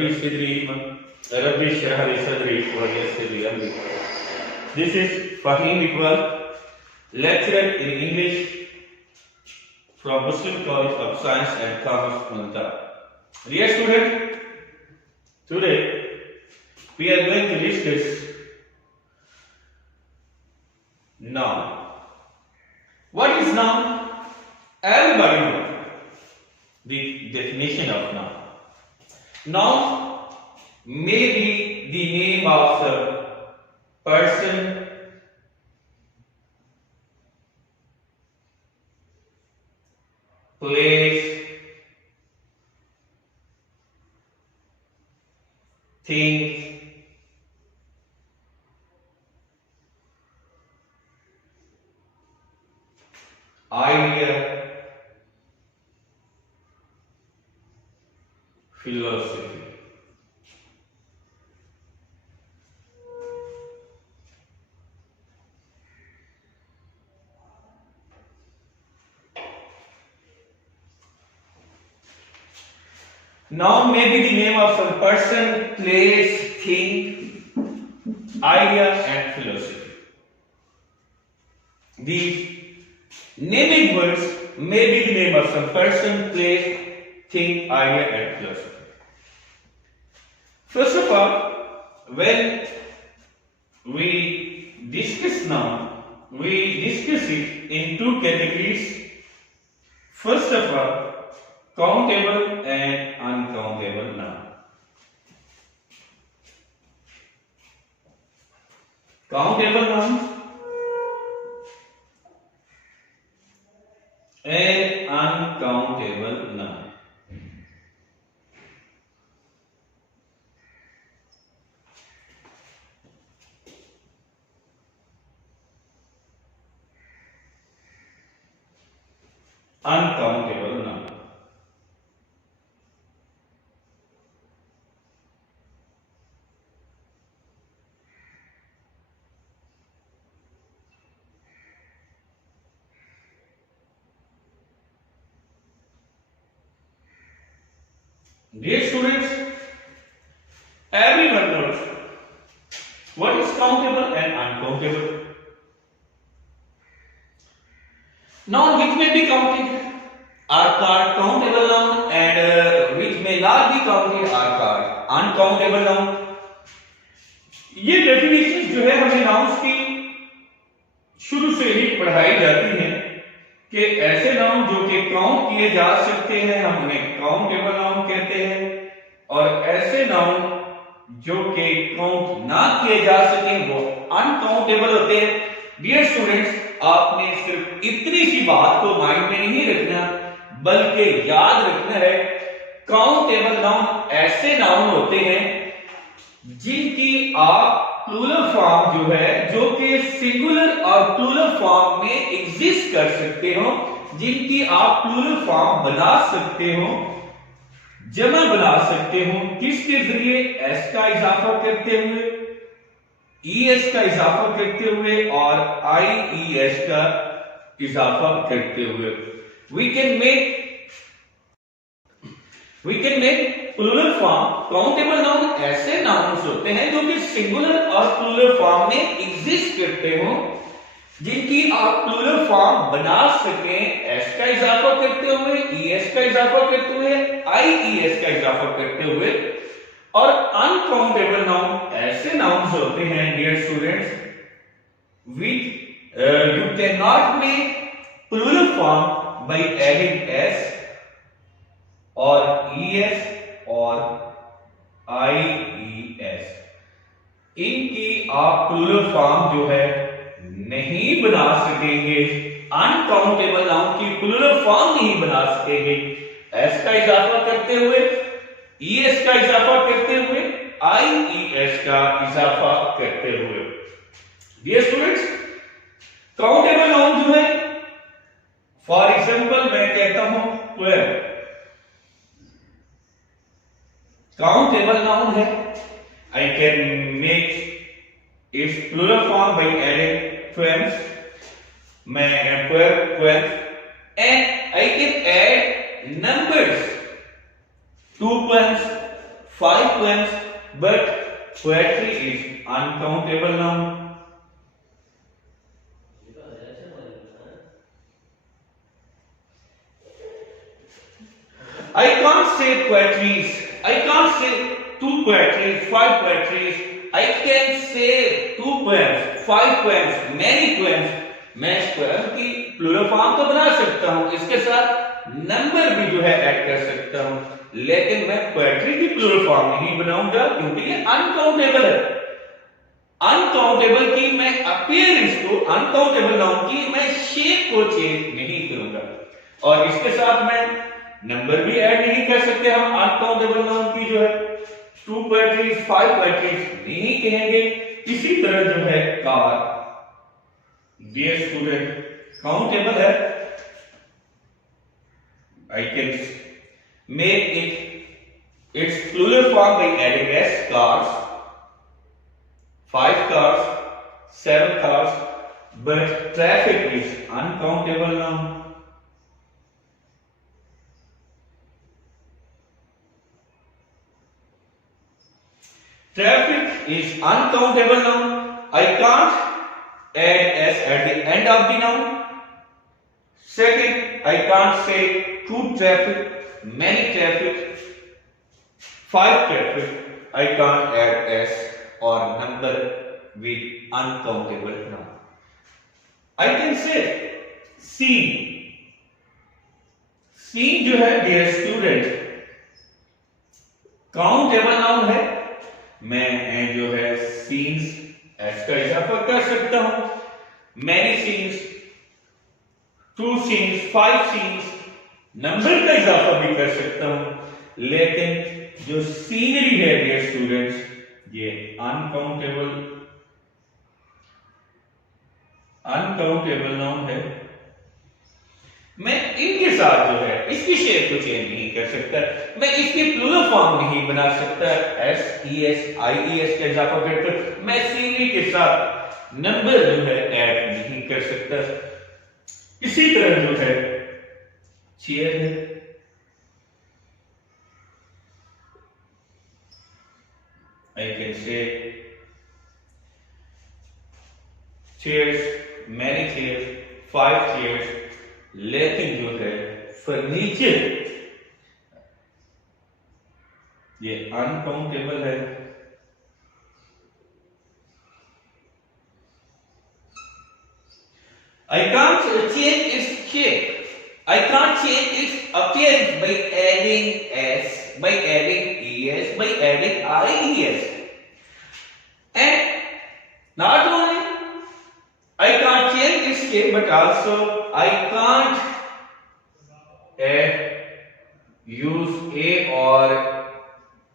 Rabbi Sidri, Rabbi Shrah Sadri, Sadri Amri. This is Fahim Iqbal, lecturer in English from Muslim College of Science and Commerce, Malta. Dear student, today we are going to discuss noun. What is noun? Everybody knows the definition of noun. Noun may be the name of a person, place, thing, idea, philosophy. Noun may be the name of some person, place, thing, idea, and philosophy. These naming words may be the name of some person, place, thing, idea, and philosophy. First of all, when we discuss noun, we discuss it in two categories. First of all, countable and uncountable noun. Countable noun and uncountable noun. Uncountable noun. Dear students, everyone knows what is countable and uncountable. Noun which may be counted are called countable noun and which may not be counted are called uncountable noun. ये definition जो है हमें nouns की शुरू से ही पढ़ाई जाती है कि ऐसे नाउन जो कि काउंट किए जा सकते हैं हम उन्हें काउंटेबल नाउन कहते हैं और ऐसे नाउन जो कि काउंट ना किए जा सके वो अनकाउंटेबल होते हैं। डियर स्टूडेंट्स, आपने सिर्फ इतनी सी बात को माइंड में नहीं रखना बल्कि याद रखना है काउंटेबल नाउन ऐसे नाउन होते हैं जिनकी आप प्लूरल फॉर्म जो है जो कि सिंगुलर और प्लूरल फॉर्म में एग्जिस्ट कर सकते हो, जिनकी आप प्लूरल फॉर्म बना सकते हो, जमा बना सकते हो। किसके जरिए? एस का इजाफा करते हुए, ईएस का इजाफा करते हुए और आईईएस का इजाफा करते हुए। We can make plural form countable noun ऐसे नाउन्स होते हैं जो कि सिंगुलर और प्लूरल फॉर्म में एग्जिस्ट करते हो, जिनकी आप प्लूरल फॉर्म बना सकें एस का इजाफा करते हुए, ईएस का इजाफा करते हुए, आईईएस का इजाफा करते हुए। और अनकाउंटेबल नाउन ऐसे नाउन्स होते हैं dear students which you cannot make plural form by adding S और ईएस और आईईएस। इनकी आप प्लूरल फॉर्म जो है नहीं बना सकेंगे, अनकाउंटेबल नाउन की प्लूरल फॉर्म नहीं बना सकेंगे एस का इजाफा करते हुए, ईएस का इजाफा करते हुए, आईईएस का इजाफा करते हुए। डियर स्टूडेंट्स, काउंटेबल नाउन जो है फॉर एग्जांपल मैं कहता हूं 12 काउंटेबल नाउन है। I can make its plural form by adding 12 मैं 12 and I can add numbers 2 poems 5 poems, but poetry is uncountable noun. I can't say poetries. I can't say 2 poetries, 5 poetries. I can say 2 poems, 5 poems, many poems. मैं इस poem की plural form तो बना सकता हूं, इसके साथ number भी जो है ऐड कर सकता हूं, लेकिन मैं पोएट्री की प्लूरल फॉर्म नहीं बनाऊंगा क्योंकि ये अनकाउंटेबल है। अनकाउंटेबल की मैं अपीयरेंस को, अनकाउंटेबल नाउन की मैं शेप को चेंज नहीं करूंगा, और इसके साथ मैं नंबर भी ऐड नहीं कर सकते। हम अनकाउंटेबल नाउन की जो है 2 पोएट्रीज, 5 पोएट्रीज नहीं कहेंगे। इसी तरह जो है कार, डियर स्टूडेंट, काउंटेबल है। I can make its plural form by adding s, cars, 5 cars, 7 cars, but traffic is uncountable noun. Traffic is uncountable noun. I can't add s at the end of the noun. Second, I can't say 2 traffic, many traffic, 5 traffic. I can't add s or number with uncountable noun. I can say scene. Scene जो है dear student countable noun है। मैं जो है scenes s का इजाफा कर सकता हूं। many scenes, 2 scenes, 5 scenes, number का इजाफा भी कर सकता हूं, लेकिन जो सीनरी है डियर स्टूडेंट्स ये अनकाउंटेबल नाउन है। मैं इनके साथ जो है इसकी शेप को चेंज नहीं कर सकता, मैं इसकी प्लूरल फॉर्म नहीं बना सकता। s, es, ies का इजाफा करके मैं सीनरी के साथ नंबर जो है ऐड नहीं कर सकता। इसी तरह जो है चेयर है। I can say chairs, many chairs, 5 chairs, लेकिन जो है फर्नीचर ये अनकाउंटेबल है। I can't change its shape. I can't change its appearance by adding s, by adding es, by adding ies. And not only I can't change its shape, but also I can't use a or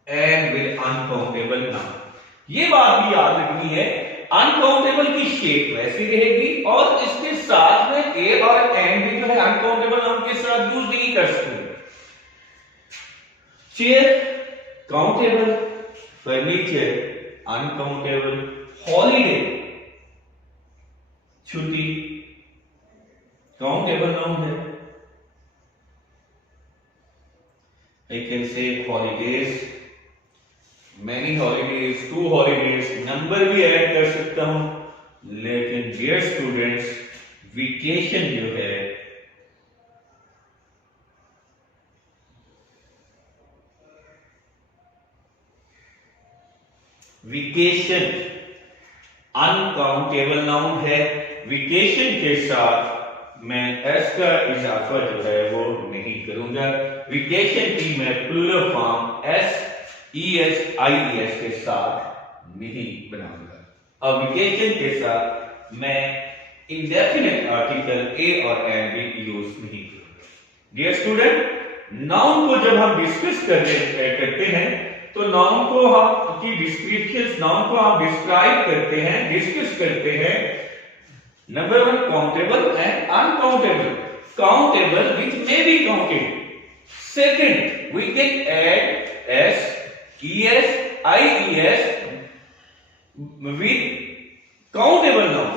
and with uncountable noun. ये बात भी याद रखनी है, uncountable की shape वैसी रहेगी और इसके साथ में ए और एंड भी जो है अनकाउंटेबल नाउन के साथ यूज नहीं कर सकते। Chair countable, furniture uncountable, holiday छुट्टी काउंटेबल नाउन है। I can say holidays, many holidays, 2 holidays, number भी ऐड कर सकता हूं, लेकिन डियर स्टूडेंट्स वेकेशन जो है वेकेशन अनकाउंटेबल नाउन है। वेकेशन के साथ मैं एस का इजाफा जो है वो नहीं करूंगा। वेकेशन की मैं plural form S, ES, IES के साथ नहीं बनाऊंगा। और वेकेशन के साथ मैं इंडेफिनिट आर्टिकल ए और एन भी यूज नहीं करूंगा। डियर स्टूडेंट, नाउन को जब हम डिस्कस करते हैं तो नाउन को हम की डिस्क्रिप्शन, नाउन को हम डिस्क्राइब करते हैं, डिस्कस करते हैं। Number 1 countable and uncountable. Countable which may be counted. Second, we can add s, es, ies with countable noun.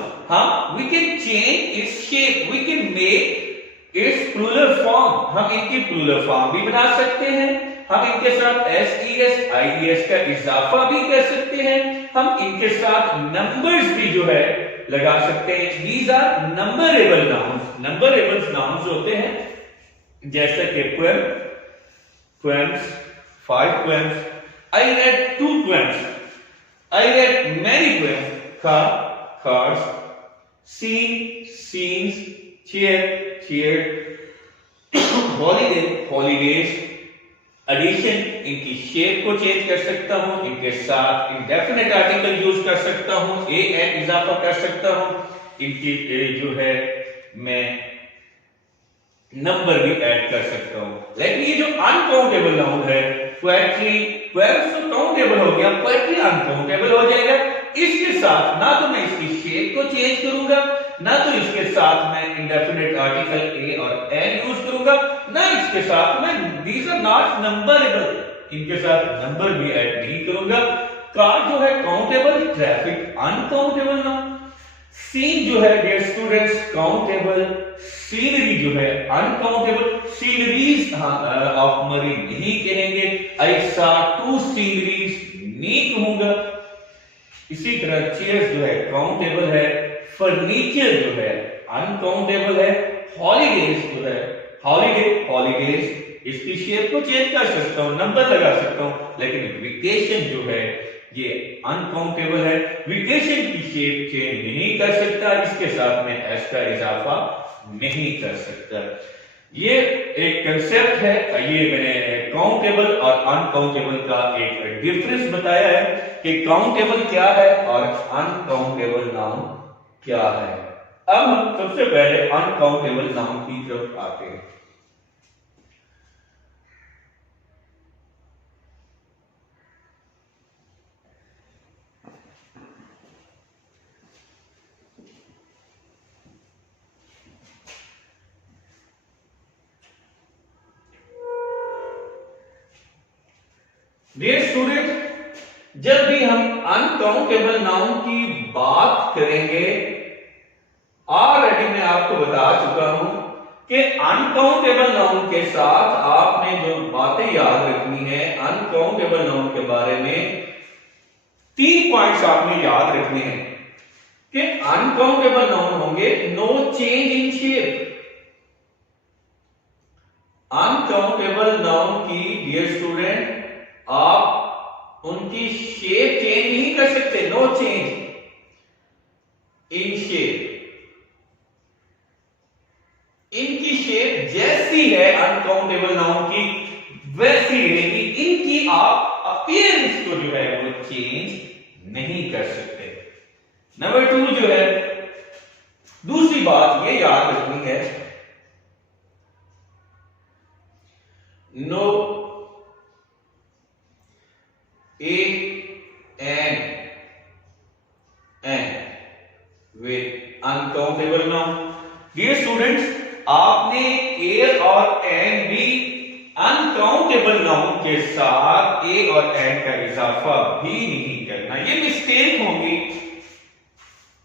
we can change its shape, we can make its plural form. हम इनकी plural form भी बना सकते हैं, हम इनके साथ SES IES का इजाफा भी कर सकते हैं, हम इनके साथ नंबर्स भी जो है लगा सकते हैं। These are numberable nouns. Numberable nouns होते हैं जैसे कि poem, poems, 5 poems, I read 2 poems, I read many poems, car, cars, scene, scenes, chair, chair, holiday, holidays, addition, इनकी शेप को चेंज कर सकता हूं, इनके साथ इंडेफिनिट आर्टिकल यूज कर सकता हूं, ए एंड इजाफा कर सकता हूं, इनकी जो है मैं नंबर भी ऐड कर सकता हूं। लेकिन ये जो अनकाउंटेबल नाउन है, पोएट्री, पोएम्स तो काउंटेबल हो गया, पोएट्री अनकाउंटेबल हो जाएगा। इसके साथ ना तो मैं इसकी शेप को चेंज करूंगा, ना तो इसके साथ मैं इंडेफिनिट आर्टिकल ए और एन यूज करूंगा, ना इसके साथ मैं दीज आर नॉट नंबरेबल, इनके साथ नंबर भी ऐड नहीं करूंगा। कार जो है countable, traffic uncountable noun, scene जो है डियर स्टूडेंट्स काउंटेबल, सीनरी जो है अनकाउंटेबल, सीनरीज ऑफ मरी नहीं कहेंगे, आई सॉ 2 सीनरीज नहीं कहूंगा। इसी तरह चेयर्स जो है काउंटेबल है, फर्नीचर जो है अनकाउंटेबल है, हॉलीडेज जो है हॉलीडेज इसकी शेप को चेंज कर सकता हूं, नंबर लगा सकता हूं, लेकिन वेकेशन जो है ये अनकाउंटेबल है, वेकेशन की शेप चेंज नहीं कर सकता, इसके साथ में एस का इजाफा नहीं कर सकता। ये एक कंसेप्ट है, ये मैंने काउंटेबल और अनकाउंटेबल का एक डिफरेंस बताया है कि काउंटेबल क्या है और अनकाउंटेबल नाउन क्या है। अब हम सबसे पहले अनकाउंटेबल नाउन की तरफ आते हैं। डियर स्टूडेंट, जब भी हम अनकाउंटेबल नाउन की बात करेंगे, ऑलरेडी मैं आपको बता चुका हूं कि अनकाउंटेबल नाउन के साथ आपने जो बातें याद रखनी है, अनकाउंटेबल नाउन के बारे में 3 पॉइंट्स आपने याद रखने हैं कि अनकाउंटेबल नाउन होंगे no change in shape. Uncountable noun की डियर स्टूडेंट आप उनकी शेप चेंज नहीं कर सकते, नो चेंज इन शेप, इनकी शेप जैसी है अनकाउंटेबल नाउन की वैसी रहेगी, इनकी आप अपीयरेंस को जो है वो चेंज नहीं कर सकते। नंबर 2 जो है, दूसरी बात ये याद रखनी है, no a and an with uncountable noun. Dear students, आपने ए और एन भी अनकाउंटेबल नाउन के साथ ए और एन का इजाफा भी नहीं करना, ये मिस्टेक होगी।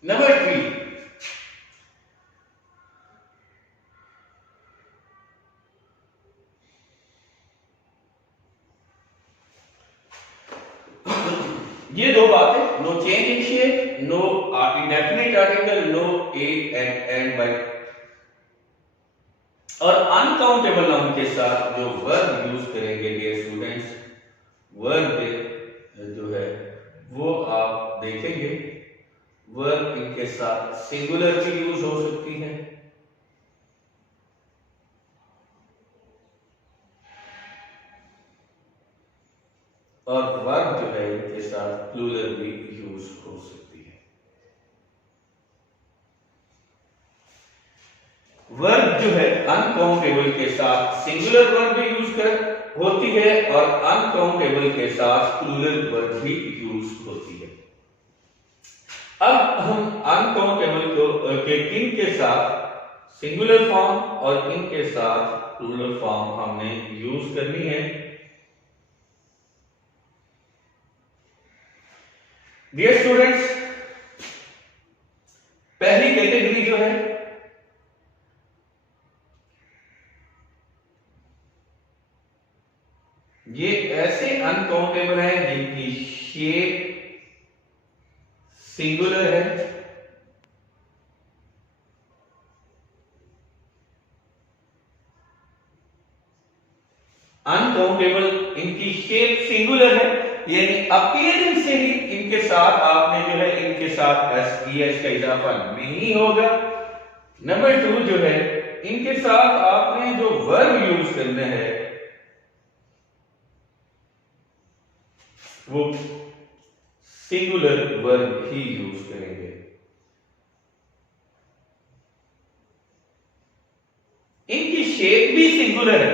नंबर 3, ये 2 बातें, no change in shape, no indefinite article, no a and an by, और अनकाउंटेबल नाउन के साथ जो वर्ब यूज करेंगे डियर स्टूडेंट्स, वर्ब जो है वो आप देखेंगे, वर्ब इनके साथ सिंगुलर भी यूज हो सकती है और वर्ब जो है इनके साथ प्लूरल भी यूज हो सकती है। वर्ब जो है अनकाउंटेबल के साथ सिंगुलर वर्ब भी यूज कर होती है और अनकाउंटेबल के साथ प्लूरल वर्ब भी यूज होती है। अब हम अनकाउंटेबल को के किन के साथ सिंगुलर फॉर्म और किन के साथ प्लूरल फॉर्म हमने यूज करनी है। डियर स्टूडेंट्स, पहली कैटेगरी जो है अनकाउंटेबल हैं जिनकी शेप सिंगुलर है, अनकाउंटेबल इनकी शेप सिंगुलर है, यानी अपीयरेंस से ही इनके साथ आपने जो है इनके साथ एस का इजाफा नहीं होगा। नंबर 2 जो है इनके साथ आपने जो वर्ब यूज करना है वो सिंगुलर वर्ब ही यूज करेंगे। इनकी शेप भी सिंगुलर है,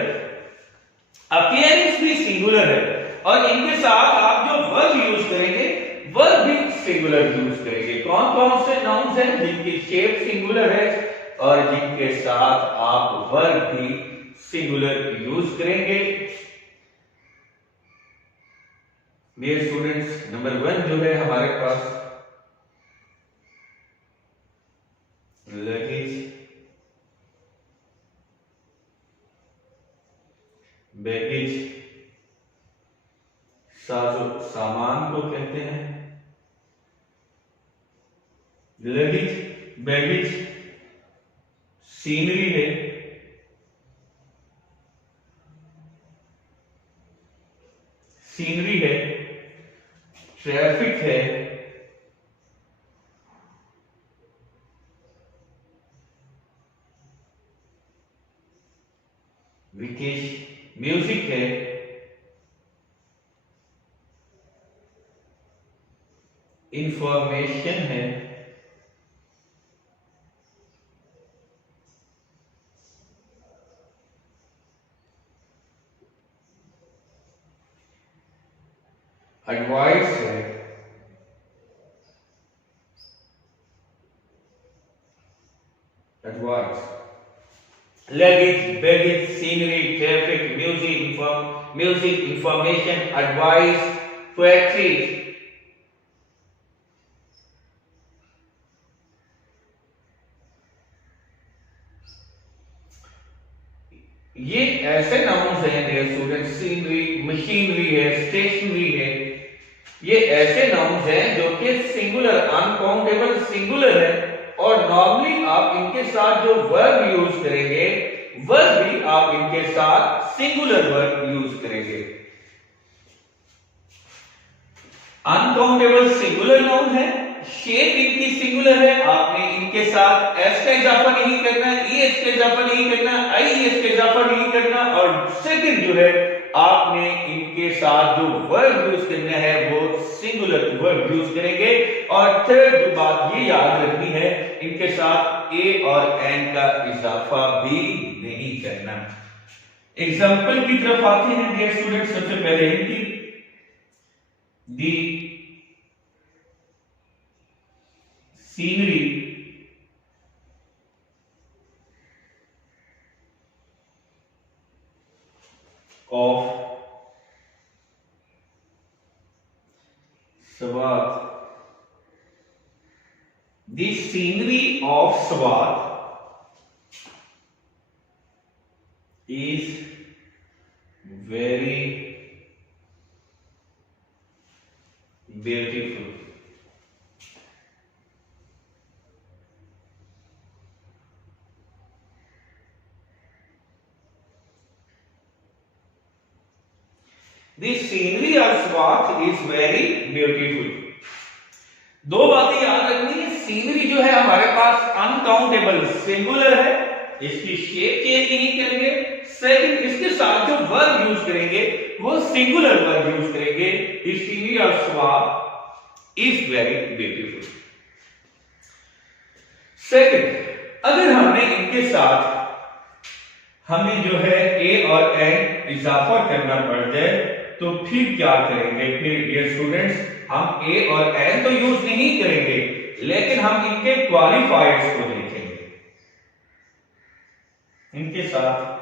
अपीयरेंस भी सिंगुलर है, और इनके साथ आप जो वर्ब यूज करेंगे वर्ब भी सिंगुलर यूज करेंगे। कौन कौन से नाउन्स हैं जिनकी शेप सिंगुलर है और जिनके साथ आप वर्ब भी सिंगुलर यूज करेंगे? मेरे स्टूडेंट्स, नंबर 1 जो है हमारे पास लगेज, बैगेज, साजो सामान को कहते हैं। लगेज, बैगेज सीनरी है, सीनरी है, ट्रैफिक है, विकेश म्यूजिक है, इंफॉर्मेशन है, एडवाइस है, advice. Luggage, baggage, scenery, traffic, music, information, advice, poetry. ये ऐसे नाउन्स हैं डियर स्टूडेंट, सीनरी, मशीनरी है, स्टेशनरी है, ये ऐसे नाउन्स हैं जो कि सिंगुलर, अनकाउंटेबल सिंगुलर है, और नॉर्मली आप इनके साथ जो वर्ब यूज करेंगे वर्ब भी आप इनके साथ सिंगुलर वर्ब यूज करेंगे। अनकाउंटेबल सिंगुलर नाउन है, शेप इनकी सिंगुलर है, आपने इनके साथ एस का इजाफा नहीं करना, ईएस का इजाफा नहीं करना, आईएस का इजाफा नहीं करना, और सेकंड जो है आपने इनके साथ जो वर्ब यूज करना है वो सिंगुलर वर्ब यूज करेंगे। और थर्ड जो बात ये याद रखनी है, इनके साथ ए और एन का इजाफा भी नहीं करना। एग्जाम्पल की तरफ आते हैं डियर स्टूडेंट। सबसे पहले इनकी दी scenery of Swat. The scenery of Swat is very beautiful. The scenery of Swat is very beautiful. दो बातें याद रखनी है, सीनरी जो है हमारे पास अनकाउंटेबल सिंगुलर है, इसकी शेप चेंज नहीं करेंगे। सेकंड, इसके साथ जो वर्ब यूज करेंगे वो सिंगुलर वर्ब यूज करेंगे। The scenery of Swat is very beautiful. Second, अगर हमने इनके साथ हमें जो है ए और एन इजाफा करना पड़ जाए तो फिर क्या करेंगे? फिर डियर स्टूडेंट्स हम ए और एन तो यूज नहीं करेंगे, लेकिन हम इनके क्वालिफायर्स को देखेंगे। इनके साथ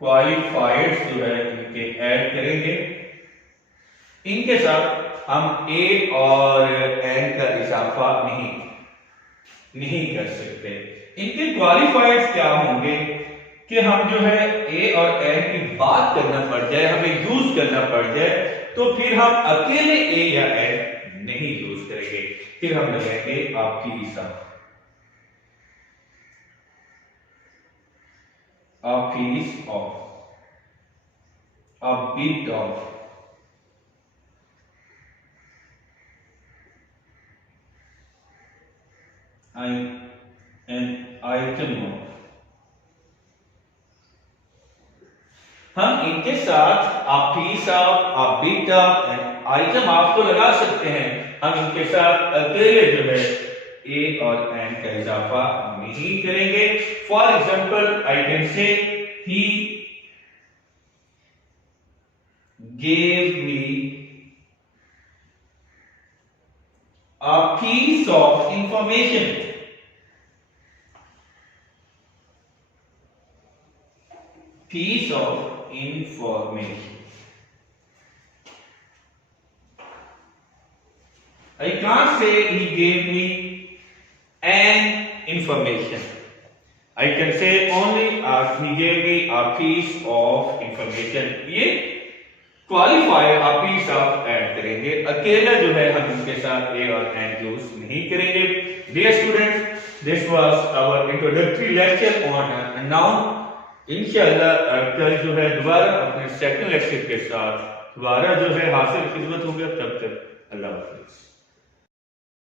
क्वालिफायर्स जो है इनके ऐड करेंगे। इनके साथ हम ए और एन का इजाफा नहीं कर सकते। इनके क्वालिफायर्स क्या होंगे? कि हम जो है ए और एन की बात करना पड़ जाए, हमें यूज करना पड़ जाए, तो फिर हम अकेले ए या एन नहीं यूज करेंगे, फिर हम लगाएंगे a piece of, a piece of, a bit of, an item of। हम इनके साथ a piece of, a bit of, an item of को लगा सकते हैं, हम इनके साथ अकेले जो है ए और एन का इजाफा नहीं करेंगे। For example I can say he gave me a piece of information। piece of information। I can't say he gave me an information। I can say only he gave me a piece of information। ये qualifier a piece of add करेंगे, अकेला जो है हम इसके साथ a और n use नहीं करेंगे। Dear students, this was our introductory lecture on noun। इंशाअल्लाह कल जो है दोबारा अपने सेकंड लेक्चर के साथ दोबारा जो है हासिल खिदमत होंगे। तब तक अल्लाह हाफिज।